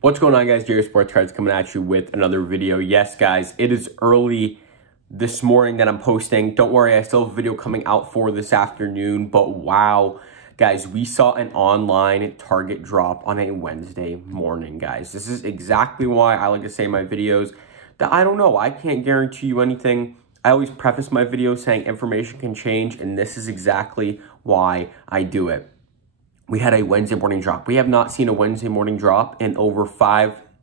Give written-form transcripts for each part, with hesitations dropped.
What's going on, guys? Jerry Sports Cards coming at you with another video. Yes, guys, it is early this morning that I'm posting. Don't worry, I still have a video coming out for this afternoon, but wow, guys, we saw an online Target drop on a Wednesday morning, guys. This is exactly why I like to say in my videos that I don't know, I can't guarantee you anything. I always preface my videos saying information can change, and this is exactly why I do it. We had a Wednesday morning drop. We have not seen a Wednesday morning drop in over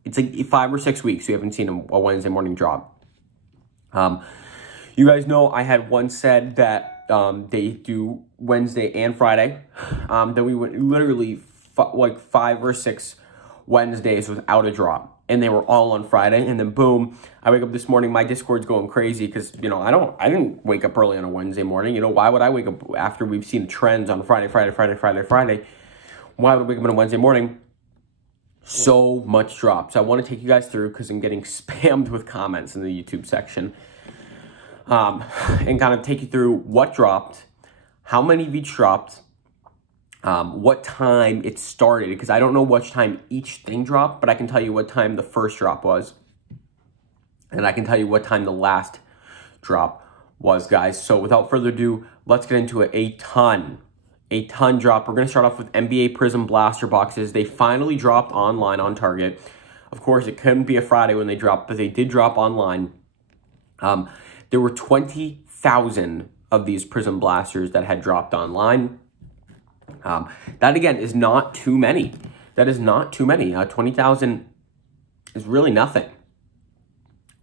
it's like 5 or 6 weeks. We haven't seen a Wednesday morning drop. You guys know I had once said that they do Wednesday and Friday. Then we went literally like 5 or 6 Wednesdays without a drop. And they were all on Friday. And then boom, I wake up this morning, my Discord's going crazy because, you know, I didn't wake up early on a Wednesday morning. You know, why would I wake up after we've seen trends on Friday? Why would I wake up on a Wednesday morning? So much drop. So I want to take you guys through because I'm getting spammed with comments in the YouTube section. And kind of take you through what dropped, how many of each dropped, what time it started, because I don't know which time each thing dropped, but I can tell you what time the first drop was. And I can tell you what time the last drop was, guys. So without further ado, let's get into it. A ton drop. We're going to start off with NBA Prism blaster boxes. They finally dropped online on Target. Of course, it couldn't be a Friday when they dropped, but they did drop online. There were 20,000 of these Prism blasters that had dropped online. That, again, is not too many. That is not too many. 20,000 is really nothing.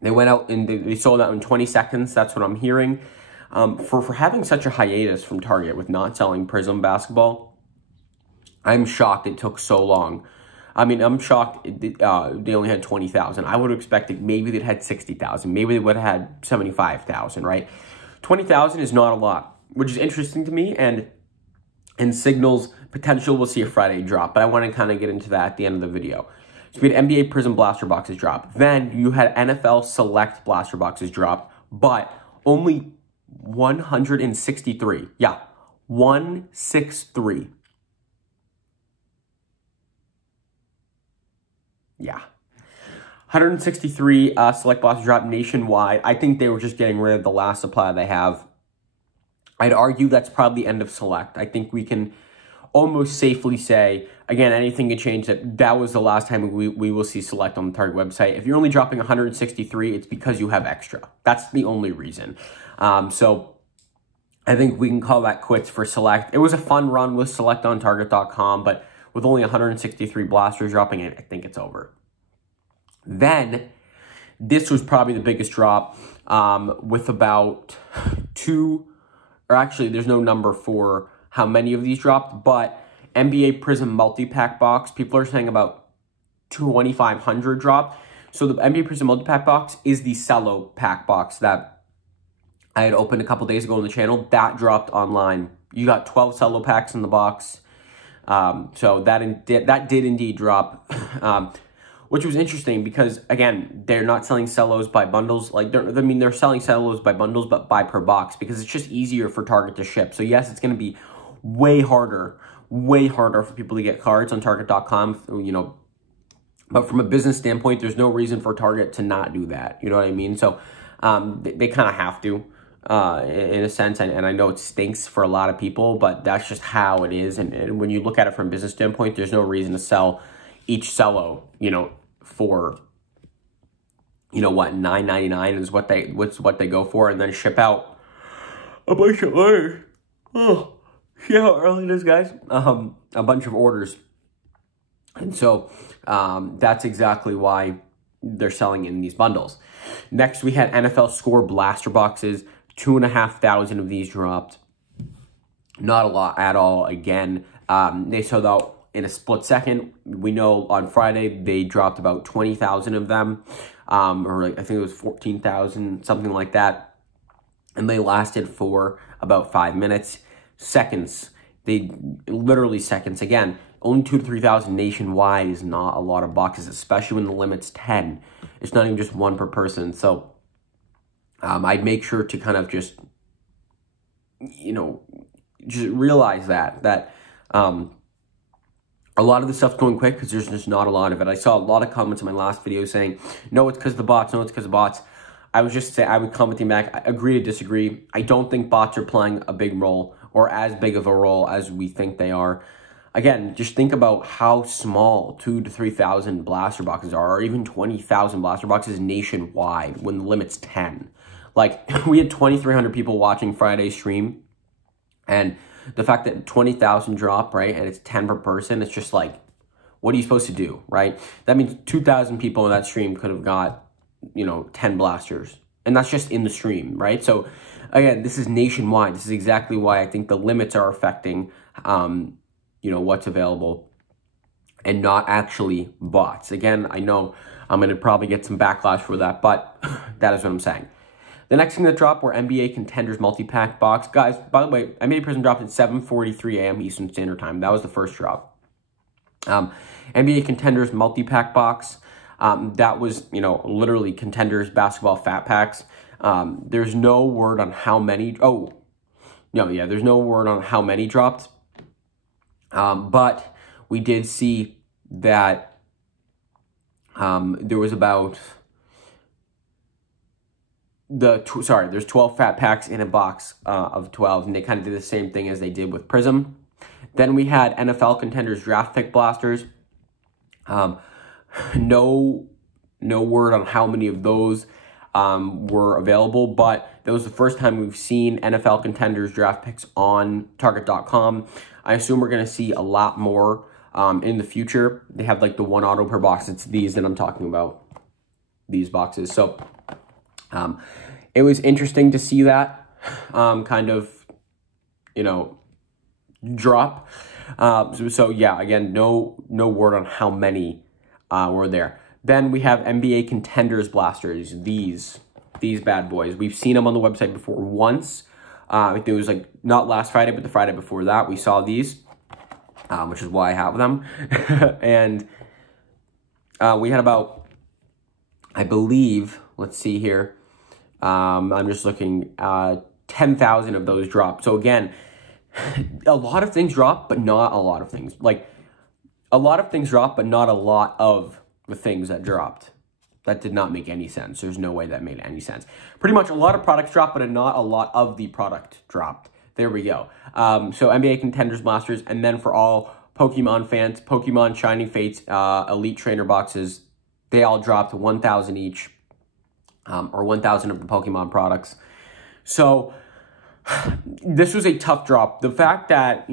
They went out and they sold out in 20 seconds. That's what I'm hearing. For having such a hiatus from Target with not selling Prism basketball, I'm shocked it took so long. I mean, I'm shocked they only had 20,000. I would have expected maybe they'd had 60,000. Maybe they would have had 75,000, right? 20,000 is not a lot, which is interesting to me and signals potential we'll see a Friday drop. But I want to kind of get into that at the end of the video. So we had NBA Prism blaster boxes drop. Then you had NFL Select blaster boxes drop, but only 163. Yeah, 163. Yeah. 163 Select blasters drop nationwide. I think they were just getting rid of the last supply they have. I'd argue that's probably the end of Select. I think we can almost safely say, again, anything can change, that was the last time we will see Select on the Target website. If you're only dropping 163, it's because you have extra. That's the only reason. So I think we can call that quits for Select. It was a fun run with Select on Target.com, but with only 163 blasters dropping it, I think it's over. Then, this was probably the biggest drop with about actually, there's no number for how many of these dropped, but NBA Prizm Multi-Pack Box, people are saying about 2,500 dropped. So the NBA Prizm Multi-Pack Box is the cello pack box that I had opened a couple days ago on the channel. That dropped online. You got 12 cello packs in the box. So that did indeed drop, which was interesting because, again, they're not selling cellos by bundles. Like, they're selling cellos by bundles, but by per box because it's just easier for Target to ship. So yes, it's going to be way harder for people to get cards on Target.com, you know. But from a business standpoint, there's no reason for Target to not do that. You know what I mean? So they kind of have to, in a sense. And I know it stinks for a lot of people, but that's just how it is. And when you look at it from a business standpoint, there's no reason to sell each cello, you know, for, you know what, $9.99 is what they go for, and then ship out a bunch of orders. Oh, see how early it is, guys? A bunch of orders. And so that's exactly why they're selling in these bundles. Next, we had NFL Score blaster boxes. 2,500 of these dropped. Not a lot at all. Again, they sold out in a split second. We know on Friday they dropped about 20,000 of them, or like, I think it was 14,000, something like that. And they lasted for about 5 minutes. Seconds. They literally seconds. Again, only 2,000 to 3,000 nationwide is not a lot of boxes, especially when the limit's 10. It's not even just one per person. So I'd make sure to kind of just, you know, just realize that A lot of the stuff's going quick because there's just not a lot of it. I saw a lot of comments in my last video saying, no, it's because of the bots. No, it's because of bots. I was just saying, I would commenting back, I agree to disagree. I don't think bots are playing a big role or as big of a role as we think they are. Again, just think about how small 2,000 to 3,000 blaster boxes are, or even 20,000 blaster boxes nationwide when the limit's 10. Like, we had 2,300 people watching Friday's stream, and the fact that 20,000 drop, right, and it's 10 per person, it's just like, what are you supposed to do, right? That means 2,000 people in that stream could have got, 10 blasters. And that's just in the stream, right? So, again, this is nationwide. This is exactly why I think the limits are affecting, what's available and not actually bots. Again, I know I'm going to probably get some backlash for that, but that is what I'm saying. The next thing that dropped were Mba Contenders Multi-Pack Box. Guys, by the way, NBA Prism dropped at 7:43 a.m. Eastern Standard Time. That was the first drop. NBA Contenders Multi-Pack Box. That was, literally Contenders basketball fat packs. There's no word on how many. There's no word on how many dropped. But we did see that there was about there's 12 fat packs in a box of 12, and they kind of did the same thing as they did with Prism. Then we had NFL Contenders Draft Pick Blasters. No word on how many of those were available, but that was the first time we've seen NFL Contenders Draft Picks on Target.com. I assume we're going to see a lot more in the future. They have like the one auto per box. It's these that I'm talking about, these boxes. So it was interesting to see that kind of, drop. So yeah, again, no word on how many were there. Then we have NBA Contenders Blasters, these bad boys. We've seen them on the website before once. I think it was like not last Friday, but the Friday before that, we saw these, which is why I have them. And we had about, I believe, let's see here. I'm just looking, 10,000 of those dropped. So again, a lot of things dropped, but not a lot of things. Like, a lot of things dropped, but not a lot of the things that dropped. That did not make any sense. There's no way that made any sense. Pretty much a lot of products dropped, but not a lot of the product dropped. There we go. So NBA Contenders Blasters, and then for all Pokemon fans, Pokemon Shining Fates Elite Trainer boxes, they all dropped 1,000 each, or 1,000 of the Pokemon products. So this was a tough drop. The fact that,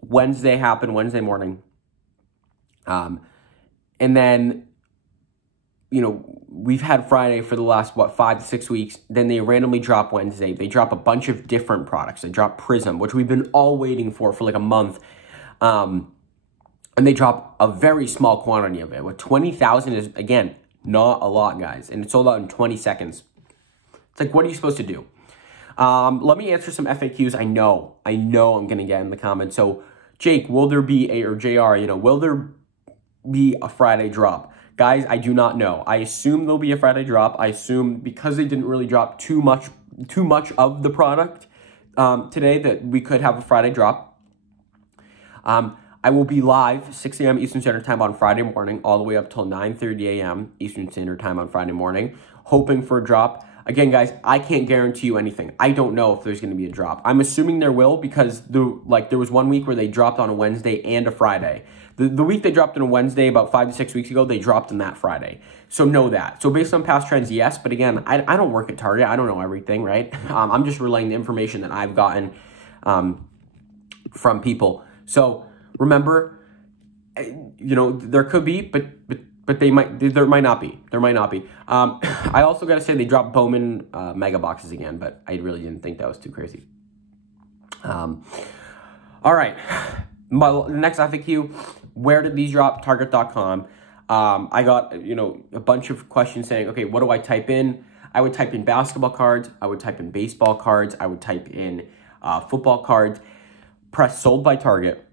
Wednesday happened, Wednesday morning, and then, we've had Friday for the last, 5 to 6 weeks. Then they randomly drop Wednesday. They drop a bunch of different products. They drop Prism, which we've been all waiting for like a month. And they drop a very small quantity of it. With 20,000 is, again, not a lot, guys. And it's sold out in 20 seconds. It's like, what are you supposed to do? Let me answer some FAQs. I know I'm going to get in the comments. So, Jake, will there be or JR, will there be a Friday drop? Guys, I do not know. I assume there'll be a Friday drop. I assume because they didn't really drop too much of the product today that we could have a Friday drop. I will be live 6 a.m. Eastern Standard Time on Friday morning, all the way up till 9:30 a.m. Eastern Standard Time on Friday morning, hoping for a drop. Again, guys, I can't guarantee you anything. I don't know if there's going to be a drop. I'm assuming there will because there was 1 week where they dropped on a Wednesday and a Friday. The week they dropped on a Wednesday about 5 to 6 weeks ago, they dropped on that Friday. So know that. So based on past trends, yes. But again, I don't work at Target. I don't know everything, right? I'm just relaying the information that I've gotten from people. So remember, there could be, but there might not be. There might not be. I also got to say they dropped Bowman mega boxes again, but I really didn't think that was too crazy. All right. The next FAQ, where did these drop? Target.com. I got, a bunch of questions saying, okay, what do I type in? I would type in basketball cards. I would type in baseball cards. I would type in football cards. Press sold by Target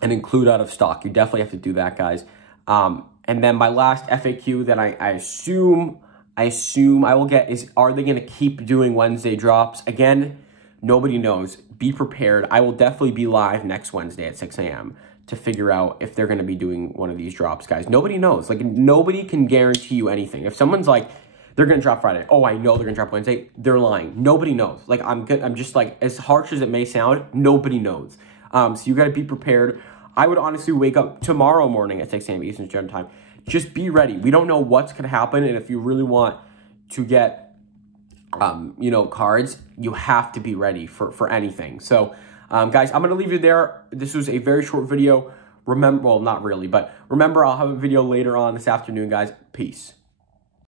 and include out of stock. You definitely have to do that, guys. And then my last FAQ that I assume I will get is, are they going to keep doing Wednesday drops? Again, nobody knows. Be prepared. I will definitely be live next Wednesday at 6 a.m. to figure out if they're going to be doing one of these drops, guys. Nobody knows. Like, nobody can guarantee you anything. If someone's like, they're going to drop Friday. Oh, I know they're going to drop Wednesday. They're lying. Nobody knows. Like, I'm just like, as harsh as it may sound, nobody knows. So you got to be prepared. I would honestly wake up tomorrow morning at 6 a.m. Eastern Standard Time. Just be ready. We don't know what's going to happen. And if you really want to get, you know, cards, you have to be ready for anything. So, guys, I'm going to leave you there. This was a very short video. Remember, well, not really, but remember, I'll have a video later on this afternoon, guys. Peace.